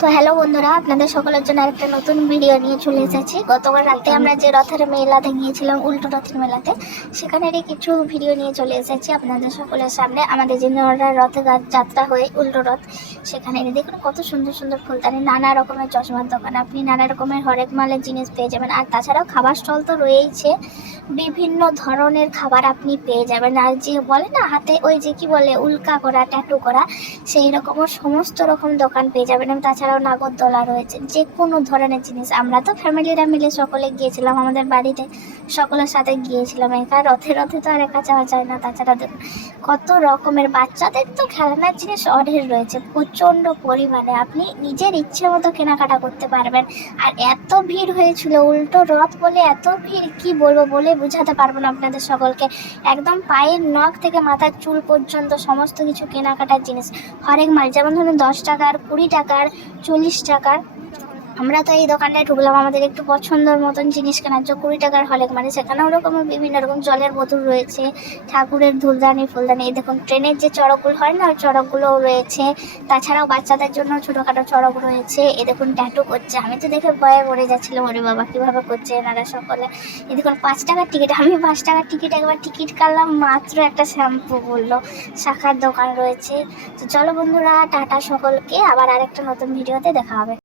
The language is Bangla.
তো হ্যালো বন্ধুরা, আপনাদের সকলের জন্য আরেকটা নতুন ভিডিও নিয়ে চলে এসেছি। গতবার রাতে আমরা যে রথের মেলাতে গিয়েছিলাম, উল্টো রথের মেলাতে, সেখানেরই কিছু ভিডিও নিয়ে চলে এসেছি আপনাদের সকলের সামনে। আমাদের যে নড়ার রথে যাত্রা হয়ে, উল্টো রথ, সেখানে দেখুন কত সুন্দর সুন্দর ফুলদানি নানা রকমের চশমার দোকান, আপনি নানা রকমের হরেক মালের জিনিস পেয়ে যাবেন। আর তাছাড়াও খাবার স্টল তো রয়েইছে, বিভিন্ন ধরনের খাবার আপনি পেয়ে যাবেন। আর যে বলে না, হাতে ওই যে কি বলে, উল্কা করা, ট্যাটু করা, সেই রকমও সমস্ত রকম দোকান পেয়ে যাবেন। তাছাড়াও নাগরদোলা রয়েছে। যে কোনো ধরনের জিনিস। আমরা তো ফ্যামিলিরা মিলে সকলে গিয়েছিলাম আমাদের বাড়িতে। সকলের সাথে গিয়েছিলাম। একা রথে রথে তো আর একা যাওয়া যায় না। তাছাড়া কত রকমের বাচ্চাদের তো খেলনার জিনিস অঢের রয়েছে। প্রচণ্ড পরিমাণে। আপনি নিজের ইচ্ছে মতো কেনাকাটা করতে পারবেন। আর এত ভিড় হয়েছিল, উল্টো রথ বলে এত ভিড়, কি বলব বলে বোঝাতে পারব না আপনাদের সকলকে। একদম পায়ের নখ থেকে মাথার চুল পর্যন্ত সমস্ত কিছু কেনাকাটার জিনিস। হরেক মাল, যেমন ধরুন দশ টাকার কুড়ি টাকার চল্লিশ টাকার আমরা তো এই দোকানটায় ঢুকলাম, আমাদের একটু পছন্দের মতন জিনিস কেনার জন্য, কুড়ি টাকার হলেক মানে সেখানে ওরকম বিভিন্ন রকম জলের বোতল রয়েছে, ঠাকুরের ধুলদানি, ফুলদানি, এই দেখুন, ট্রেনের যে চড়কগুলো হয় না চড়কগুলোও রয়েছে, তাছাড়াও বাচ্চাদের জন্য ছোটোখাটো চড়ক রয়েছে এ দেখুন, ট্যাটু করছে, আমি তো দেখে ভয়ে পড়ে যাচ্ছিলাম, ওরে বাবা, কীভাবে করছে এনারা সকলে এ দেখুন, পাঁচ টাকার টিকিট, আমি পাঁচ টাকার টিকিট, একবার টিকিট কাটলাম, মাত্র একটা শ্যাম্পু বলল, শাখার দোকান রয়েছে, তো চলো বন্ধুরা, টাটা সকলকে, আবার আরেকটা নতুন ভিডিওতে দেখা হবে।